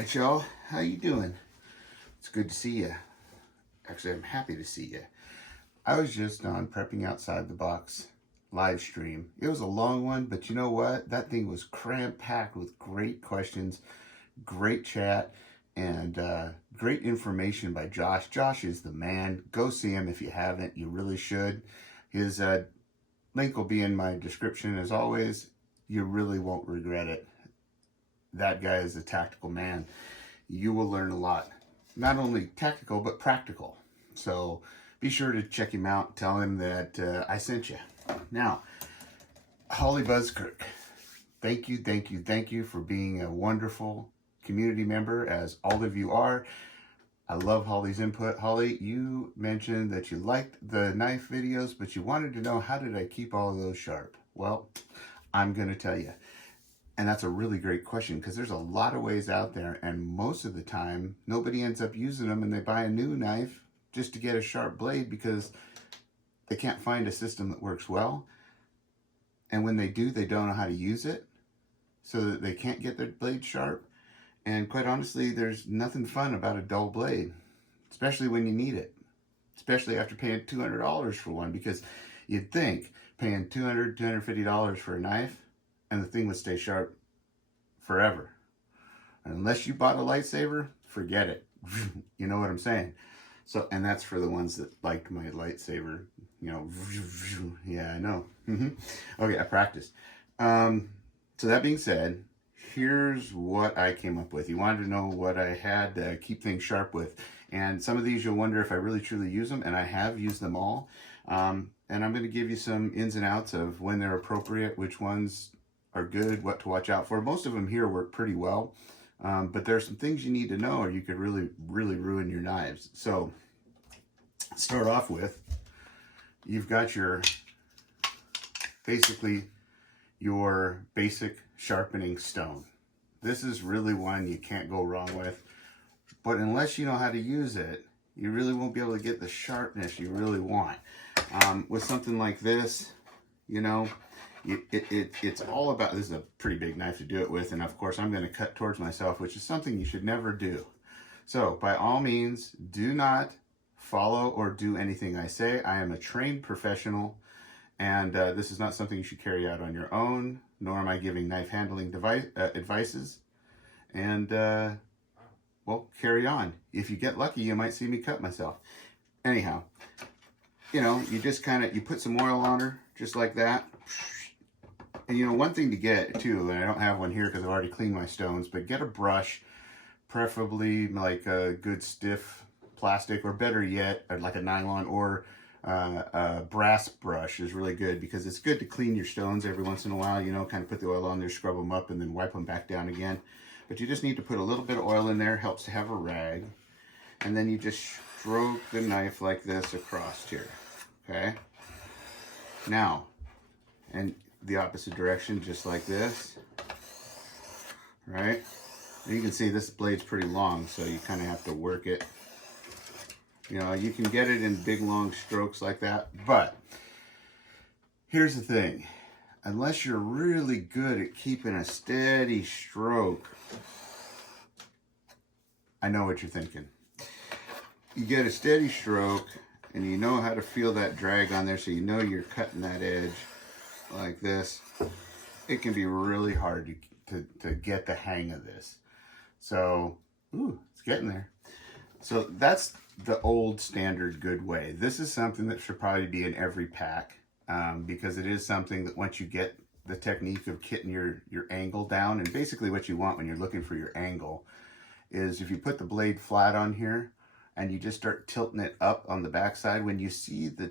right, y'all. How you doing? It's good to see you. Actually, I'm happy to see you. I was just on Prepping Outside the Box live stream. It was a long one, but you know what? That thing was cram-packed with great questions, great chat, and great information by Josh. Josh is the man. Go see him if you haven't. You really should. His link will be in my description as always. You really won't regret it. That guy is a tactical man. You will learn a lot. Not only tactical, but practical. So be sure to check him out. Tell him that I sent you. Now, Holly Buskirk, thank you for being a wonderful community member, as all of you are. I love Holly's input. Holly, you mentioned that you liked the knife videos, but you wanted to know, how did I keep all of those sharp? Well, I'm going to tell you. And that's a really great question, because there's a lot of ways out there, and most of the time nobody ends up using them, and they buy a new knife just to get a sharp blade because they can't find a system that works well. And when they do, they don't know how to use it, so that they can't get their blade sharp. And quite honestly, there's nothing fun about a dull blade, especially when you need it, especially after paying $200 for one, because you'd think paying $200, $250 for a knife and the thing would stay sharp forever. And unless you bought a lightsaber, forget it. You know what I'm saying? So, and that's for the ones that liked my lightsaber, you know. Yeah, I know. Okay, I practiced. So that being said, here's what I came up with. You wanted to know what I had to keep things sharp with. And some of these you'll wonder if I really truly use them, and I have used them all. And I'm going to give you some ins and outs of when they're appropriate, which ones are good, what to watch out for. Most of them here work pretty well, but there's some things you need to know, or you could really ruin your knives. So start off with, you've got basically your basic sharpening stone. This is really one you can't go wrong with, but unless you know how to use it, you really won't be able to get the sharpness you really want. With something like this, you know, it's all about, this is a pretty big knife to do it with, and of course I'm going to cut towards myself, which is something you should never do. So by all means, do not follow or do anything I say. I am a trained professional, and this is not something you should carry out on your own, nor am I giving knife handling advices. And well, carry on. If you get lucky, you might see me cut myself. Anyhow, you know, you just kind of, you put some oil on her, just like that. And you know, one thing to get too, and I don't have one here because I've already cleaned my stones, but get a brush, preferably like a good stiff plastic, or better yet, like a nylon or a brass brush is really good, because it's good to clean your stones every once in a while, you know, kind of put the oil on there, scrub them up, and then wipe them back down again. But you just need to put a little bit of oil in there, helps to have a rag, and then you just stroke the knife like this across here, okay? Now, and the opposite direction, just like this, right? And you can see this blade's pretty long, so you kind of have to work it. You know, you can get it in big long strokes like that, but here's the thing. Unless you're really good at keeping a steady stroke, I know what you're thinking. You get a steady stroke, and you know how to feel that drag on there, so you know you're cutting that edge like this. It can be really hard to get the hang of this. So, ooh, it's getting there. So that's the old standard good way. This is something that should probably be in every pack, because it is something that once you get the technique of getting your angle down, and basically what you want when you're looking for your angle is, if you put the blade flat on here and you just start tilting it up on the backside, when you see the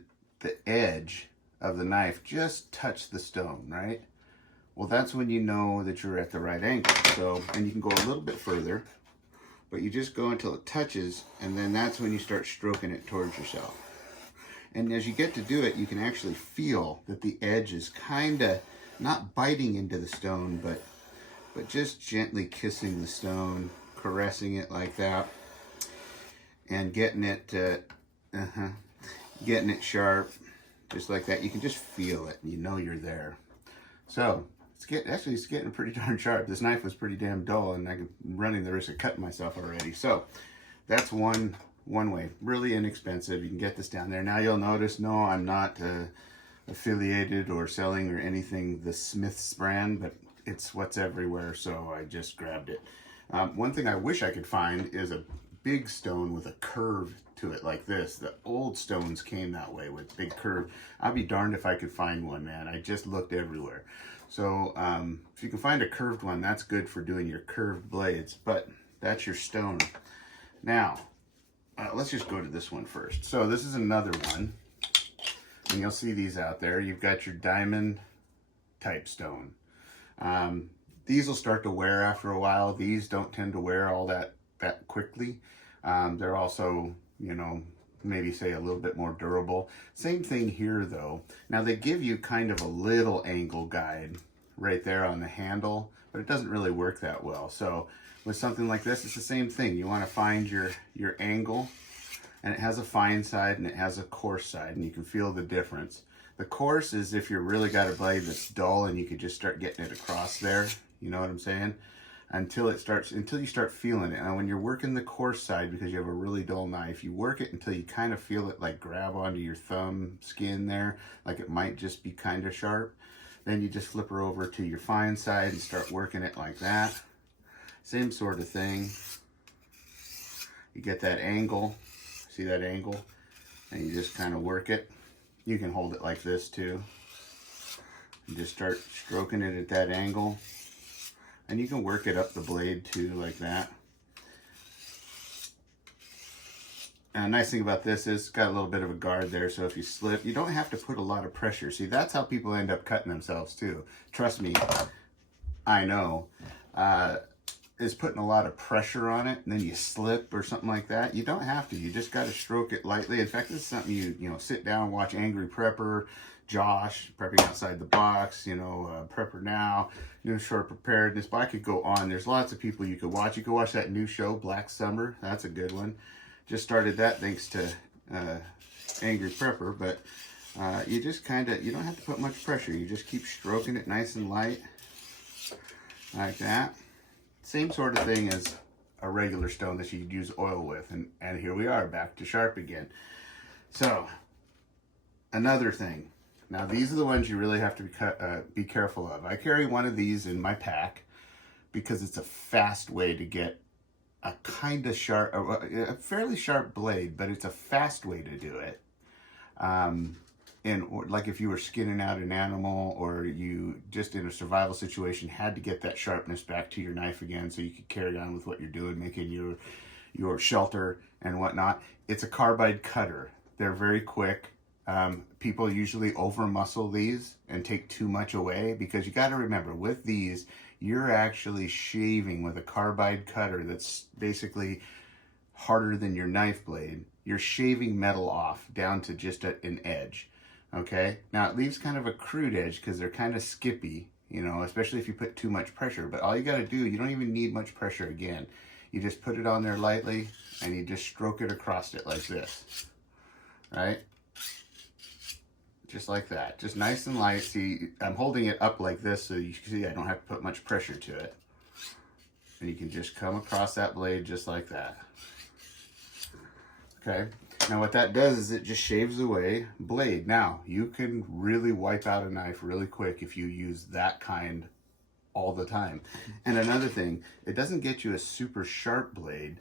edge of the knife just touch the stone, right? Well, that's when you know that you're at the right angle. So, and you can go a little bit further, but you just go until it touches, and then that's when you start stroking it towards yourself. And as you get to do it, you can actually feel that the edge is kind of not biting into the stone, but just gently kissing the stone, caressing it like that, and getting it getting it sharp, just like that. You can just feel it, and you know you're there. So it's getting pretty darn sharp. This knife was pretty damn dull, and I'm running the risk of cutting myself already. So that's one way. Really inexpensive. You can get this down there. Now you'll notice, no, I'm not affiliated or selling or anything the Smith's brand, but it's what's everywhere, so I just grabbed it. One thing I wish I could find is a big stone with a curve to it like this. The old stones came that way with big curve. I'd be darned if I could find one, man. I just looked everywhere. So if you can find a curved one, that's good for doing your curved blades, but that's your stone. Now, let's just go to this one first. So this is another one, and you'll see these out there. You've got your diamond type stone. These will start to wear after a while. These don't tend to wear all that quickly. They're also, you know, maybe say a little bit more durable. Same thing here though. Now they give you kind of a little angle guide right there on the handle, but it doesn't really work that well. So with something like this, it's the same thing. You want to find your angle, and it has a fine side and it has a coarse side, and you can feel the difference. The coarse is if you really got a blade that's dull and you could just start getting it across there. You know what I'm saying? Until you start feeling it. And when you're working the coarse side, because you have a really dull knife, you work it until you kind of feel it like grab onto your thumb skin there, like it might just be kind of sharp. Then you just flip her over to your fine side and start working it like that. Same sort of thing. You get that angle, see that angle? And you just kind of work it. You can hold it like this too. And just start stroking it at that angle. And you can work it up the blade too, like that. And a nice thing about this is it's got a little bit of a guard there, so if you slip, you don't have to put a lot of pressure. See, that's how people end up cutting themselves too. Trust me, I know. Is putting a lot of pressure on it, and then you slip or something like that. You don't have to. You just got to stroke it lightly. In fact, this is something you know, sit down, watch Angry Prepper, Josh, Prepping Outside the Box, you know, Prepper Now, New Short Preparedness. But I could go on. There's lots of people you could watch. You could watch that new show, Black Summer. That's a good one. Just started that thanks to Angry Prepper. But you just kind of, you don't have to put much pressure. You just keep stroking it nice and light, like that. Same sort of thing as a regular stone that you'd use oil with. And here we are, back to sharp again. So, another thing. Now, these are the ones you really have to be careful of. I carry one of these in my pack because it's a fast way to get a kind of sharp, a fairly sharp blade, but it's a fast way to do it. Like if you were skinning out an animal, or you just in a survival situation had to get that sharpness back to your knife again so you could carry on with what you're doing, making your shelter and whatnot. It's a carbide cutter. They're very quick. People usually over muscle these and take too much away, because you got to remember, with these, you're actually shaving with a carbide cutter that's basically harder than your knife blade. You're shaving metal off down to just an edge. Okay, now it leaves kind of a crude edge because they're kind of skippy, you know, especially if you put too much pressure. But all you got to do, you don't even need much pressure again. You just put it on there lightly and you just stroke it across it like this, right? Just like that, just nice and light. See, I'm holding it up like this so you can see I don't have to put much pressure to it. And you can just come across that blade just like that. Okay. Now what that does is it just shaves away blade. Now, you can really wipe out a knife really quick if you use that kind all the time. And another thing, it doesn't get you a super sharp blade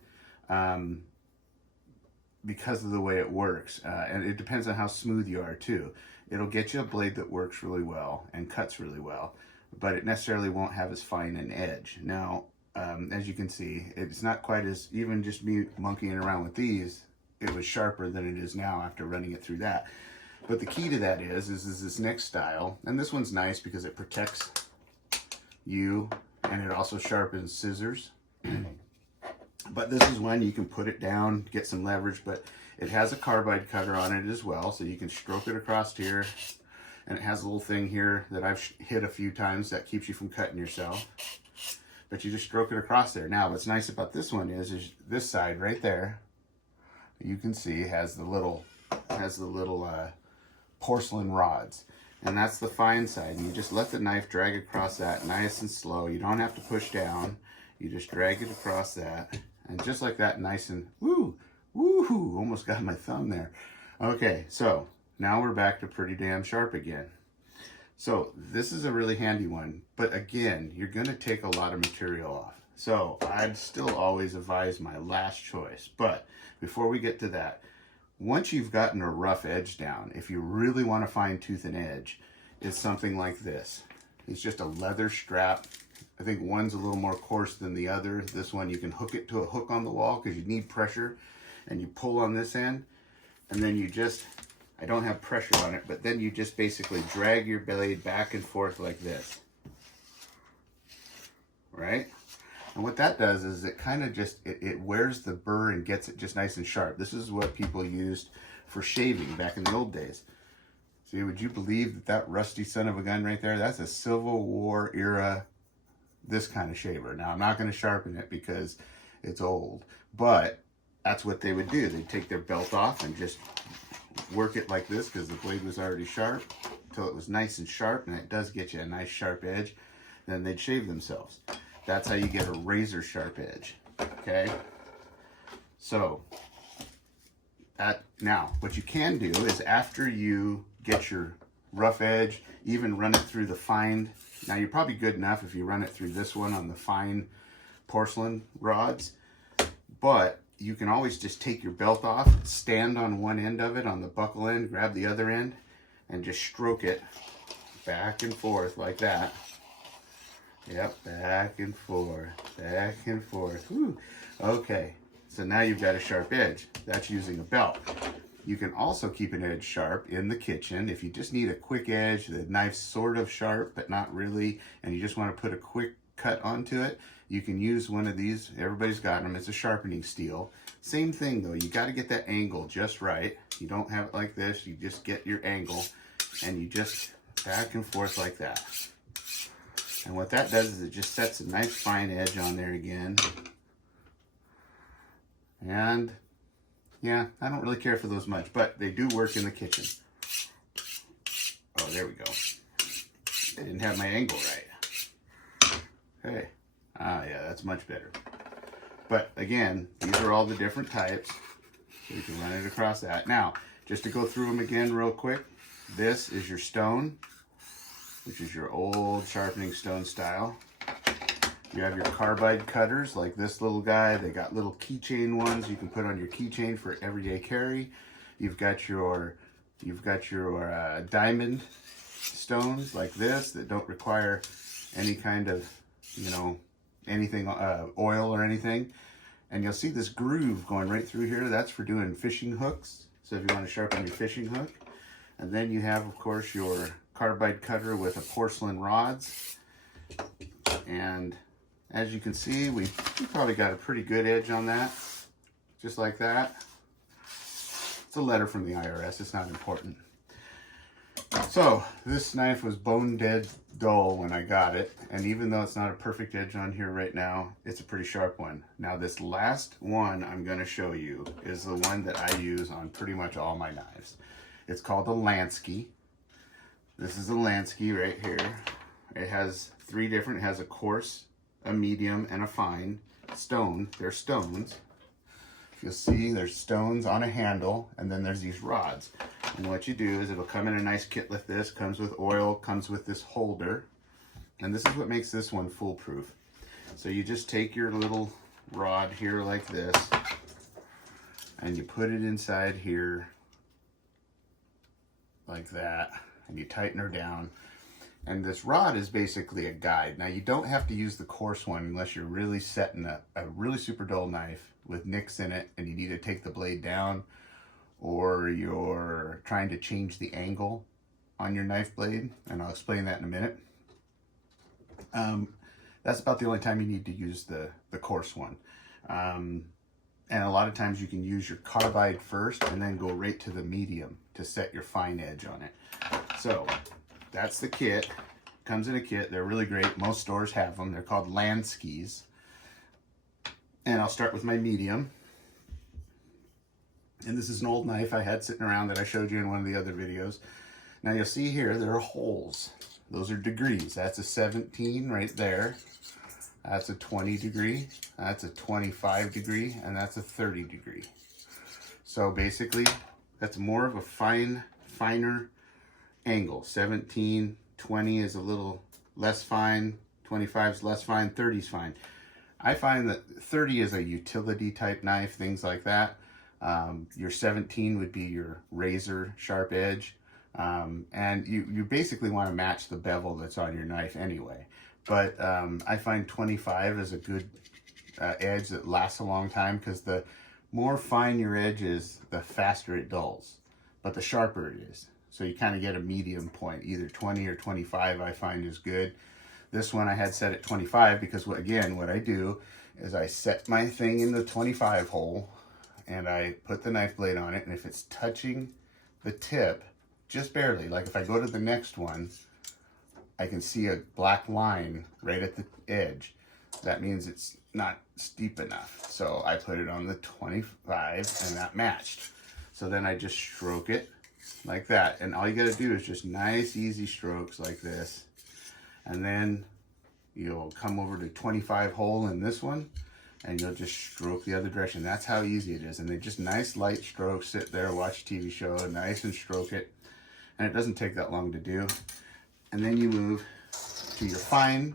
because of the way it works. And it depends on how smooth you are too. It'll get you a blade that works really well and cuts really well, but it necessarily won't have as fine an edge. Now, as you can see, it's not quite as, even just me monkeying around with these, it was sharper than it is now after running it through that. But the key to that is this next style, and this one's nice because it protects you and it also sharpens scissors. But this is one you can put it down, get some leverage, but it has a carbide cutter on it as well, so you can stroke it across here. And it has a little thing here that I've hit a few times that keeps you from cutting yourself. But you just stroke it across there. Now, what's nice about this one is this side right there, you can see has the little porcelain rods. and that's the fine side. And you just let the knife drag across that nice and slow. You don't have to push down. You just drag it across that, and just like that, nice and woo, almost got my thumb there. Okay, so now we're back to pretty damn sharp again. So this is a really handy one, but again, you're gonna take a lot of material off. So I'd still always advise my last choice. But before we get to that, once you've gotten a rough edge down, if you really want to fine tooth an edge, it's something like this. It's just a leather strap. I think one's a little more coarse than the other. This one, you can hook it to a hook on the wall because you need pressure, and you pull on this end, and then you just, I don't have pressure on it, but then you just basically drag your blade back and forth like this, right? And what that does is it kind of just, it wears the burr and gets it just nice and sharp. This is what people used for shaving back in the old days. See, would you believe that that rusty son of a gun right there, that's a Civil War era, this kind of shaver. Now, I'm not going to sharpen it because it's old, but that's what they would do. They'd take their belt off and just work it like this because the blade was already sharp until it was nice and sharp, and it does get you a nice sharp edge. Then they'd shave themselves. That's how you get a razor sharp edge, okay? So, now, what you can do is after you get your rough edge, even run it through the fine. Now, you're probably good enough if you run it through this one on the fine porcelain rods, but you can always just take your belt off, stand on one end of it on the buckle end, grab the other end, and just stroke it back and forth like that. Yep, back and forth, back and forth. Whew. Okay, so now you've got a sharp edge. That's using a belt. You can also keep an edge sharp in the kitchen. If you just need a quick edge, the knife's sort of sharp, but not really, and you just want to put a quick cut onto it, you can use one of these. Everybody's got them. It's a sharpening steel. Same thing though, you got to get that angle just right. You don't have it like this, you just get your angle, and you just back and forth like that. And what that does is it just sets a nice fine edge on there again. And yeah, I don't really care for those much, but they do work in the kitchen. Oh, there we go. I didn't have my angle right. Okay. Ah, yeah, that's much better. But again, these are all the different types. So you can run it across that. Now, just to go through them again real quick, this is your stone, which is your old sharpening stone style. You have your carbide cutters like this little guy. They got little keychain ones you can put on your keychain for everyday carry. You've got your diamond stones like this that don't require any kind of, you know, anything, oil or anything. And you'll see this groove going right through here. That's for doing fishing hooks. So if you want to sharpen your fishing hook. And then you have, of course, your carbide cutter with a porcelain rods. And as you can see, we probably got a pretty good edge on that. Just like that. It's a letter from the IRS. It's not important. So this knife was bone dead dull when I got it, and even though it's not a perfect edge on here right now, it's a pretty sharp one. Now this last one I'm going to show you is the one that I use on pretty much all my knives. It's called a Lansky. This is a Lansky right here. It has three different, it has a coarse, a medium, and a fine stone. They're stones. You'll see there's stones on a handle, and then there's these rods. And what you do is it'll come in a nice kit like this, comes with oil, comes with this holder, and this is what makes this one foolproof. So you just take your little rod here like this, and you put it inside here like that, and you tighten her down. And this rod is basically a guide. Now you don't have to use the coarse one unless you're really setting a really super dull knife with nicks in it and you need to take the blade down, or you're trying to change the angle on your knife blade, and I'll explain that in a minute. That's about the only time you need to use the coarse one. And a lot of times you can use your carbide first and then go right to the medium to set your fine edge on it. So that's the kit. Comes in a kit. They're really great. Most stores have them. They're called Lanskys. And I'll start with my medium. And this is an old knife I had sitting around that I showed you in one of the other videos. Now you'll see here, there are holes. Those are degrees. That's a 17 right there. That's a 20 degree. That's a 25 degree. And that's a 30 degree. So basically, that's more of a finer angle. 17, 20 is a little less fine. 25 is less fine. 30 is fine. I find that 30 is a utility type knife, things like that. Your 17 would be your razor sharp edge. And you basically want to match the bevel that's on your knife anyway. But I find 25 is a good edge that lasts a long time, because the more fine your edge is, the faster it dulls, but the sharper it is. So you kind of get a medium point. Either 20 or 25 I find is good. This one I had set at 25 because, again, what I do is I set my thing in the 25 hole and I put the knife blade on it, and if it's touching the tip just barely, like if I go to the next one, I can see a black line right at the edge. That means it's not steep enough. So I put it on the 25 and that matched. So then I just stroke it like that. And all you gotta do is just nice, easy strokes like this. And then you'll come over to 25 hole in this one and you'll just stroke the other direction. That's how easy it is. And they just nice light strokes, sit there, watch a TV show, nice and stroke it. And it doesn't take that long to do. And then you move to your fine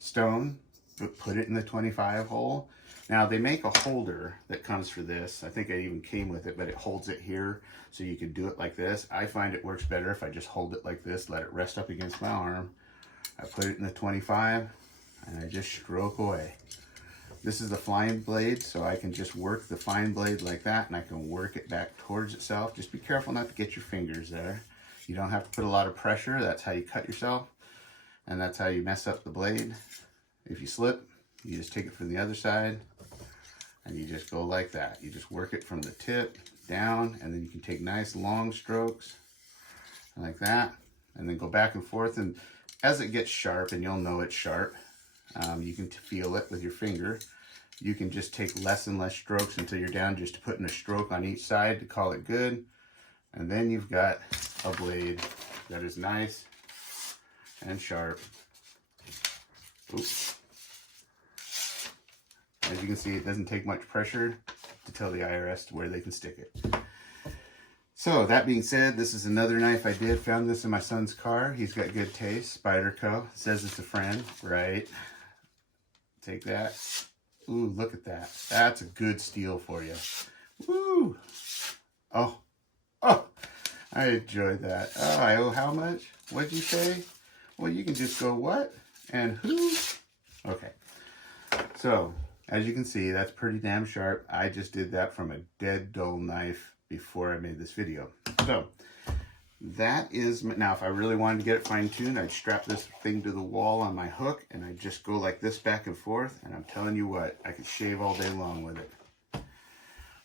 stone, but put it in the 25 hole. Now they make a holder that comes for this. I think I even came with it, but it holds it here so you can do it like this. I find it works better if I just hold it like this, let it rest up against my arm. I put it in the 25 and I just stroke away. This is the flying blade, so I can just work the fine blade like that, and I can work it back towards itself. Just be careful not to get your fingers there. You don't have to put a lot of pressure. That's how you cut yourself, and that's how you mess up the blade. If you slip, you just take it from the other side, and you just go like that. You just work it from the tip down, and then you can take nice long strokes like that, and then go back and forth. And as it gets sharp, and you'll know it's sharp, you can feel it with your finger. You can just take less and less strokes until you're down just to putting a stroke on each side to call it good. And then you've got a blade that is nice and sharp. Oops. As you can see, it doesn't take much pressure to tell the IRS where they can stick it. So that being said, this is another knife I did. Found this in my son's car. He's got good taste. Spyderco. Says it's a friend. Right. Take that. Ooh, look at that. That's a good steal for you. Woo! Oh. Oh, I enjoyed that. Oh, I owe how much? What'd you say? Well, you can just go what? And who? Okay. So, as you can see, that's pretty damn sharp. I just did that from a dead dull knife before I made this video. So, that is, now if I really wanted to get it fine-tuned, I'd strap this thing to the wall on my hook, and I'd just go like this back and forth, and I'm telling you what, I could shave all day long with it.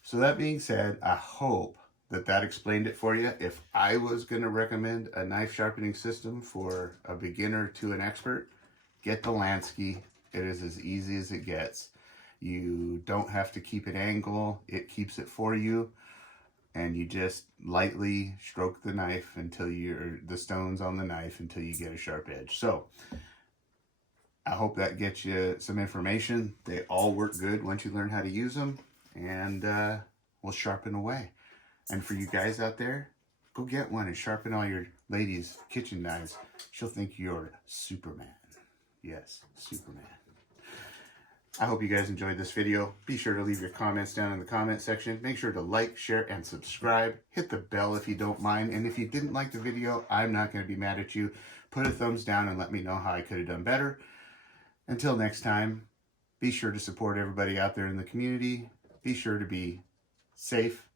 So that being said, I hope that explained it for you. If I was going to recommend a knife sharpening system for a beginner to an expert, get the Lansky. It is as easy as it gets. You don't have to keep an angle. It keeps it for you. And you just lightly stroke the knife until the stones on the knife until you get a sharp edge. So I hope that gets you some information. They all work good once you learn how to use them, and we'll sharpen away. And for you guys out there, go get one and sharpen all your ladies' kitchen knives. She'll think you're Superman. Yes, Superman. I hope you guys enjoyed this video. Be sure to leave your comments down in the comment section. Make sure to like, share, and subscribe. Hit the bell if you don't mind. And if you didn't like the video, I'm not going to be mad at you. Put a thumbs down and let me know how I could have done better. Until next time, be sure to support everybody out there in the community. Be sure to be safe,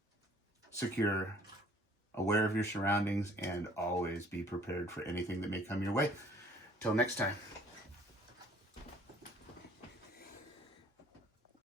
secure, aware of your surroundings, and always be prepared for anything that may come your way. Till next time.